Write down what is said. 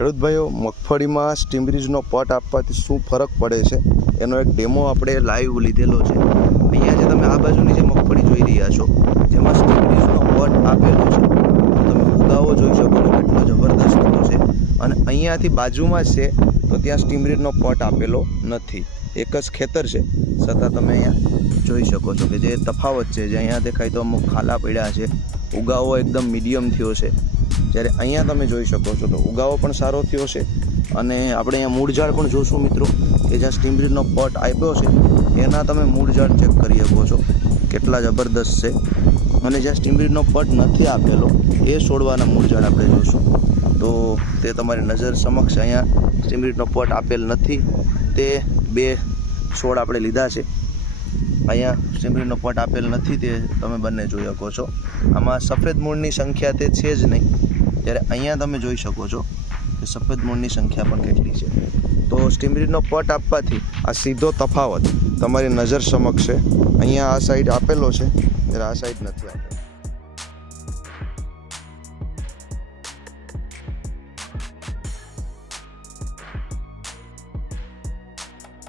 ખેડૂત ભાઈઓ, મગફળીમાં સ્ટીમરીજનો પટ આપવાથી શું ફરક પડે છે એનો એક ડેમો આપણે લાઈવ લીધેલો છે। અહીંયા જે તમે આ બાજુની જે મગફળી જોઈ રહ્યા છો, જેમાં સ્ટીમરીજનો પટ આપેલો છે, તમે ફુગાવો જોઈ શકો છો કેટલો જબરદસ્ત છે। અને અહીંયાથી બાજુમાં જ છે તો ત્યાં સ્ટીમરીજનો પટ આપેલો નથી, એક જ ખેતર છે છતાં તમે અહીંયા જોઈ શકો છો કે જે તફાવત છે। જે અહીંયા દેખાય તો અમુક ખાલા પડ્યા છે, ઉગાવો એકદમ મીડિયમ થયો છે, જ્યારે અહીંયા તમે જોઈ શકો છો તો ઉગાવો પણ સારો થયો છે। અને આપણે અહીંયા મૂળઝાડ પણ જોશું મિત્રો, કે જ્યાં સ્ટીમરીજનો પટ આપ્યો છે એના તમે મૂળઝાડ ચેક કરી શકો છો કેટલા જબરદસ્ત છે। અને જ્યાં સ્ટીમરીજનો પટ નથી આપેલો એ છોડવાના મૂળઝાડ આપણે જોશું તો તે તમારી નજર સમક્ષ અહીંયા સ્ટીમરીજનો પટ આપેલ નથી, તે બે છોડ આપણે લીધા છે। અહીંયા સ્ટીમરીજનો પટ આપેલ નથી તે તમે બંને જોઈ શકો છો। આમાં સફેદ મૂળની સંખ્યા તે છે જ નહીં, ત્યારે અહીંયા તમે જોઈ શકો છો કે સફેદ મૂળની સંખ્યા પણ કેટલી છે। તો સ્ટીમરીજનો પટ આપવાથી આ સીધો તફાવત તમારી નજર સમક્ષ છે। અહીંયા આ સાઈડ આપેલો છે, ત્યારે આ સાઈડ નથી આપેલો।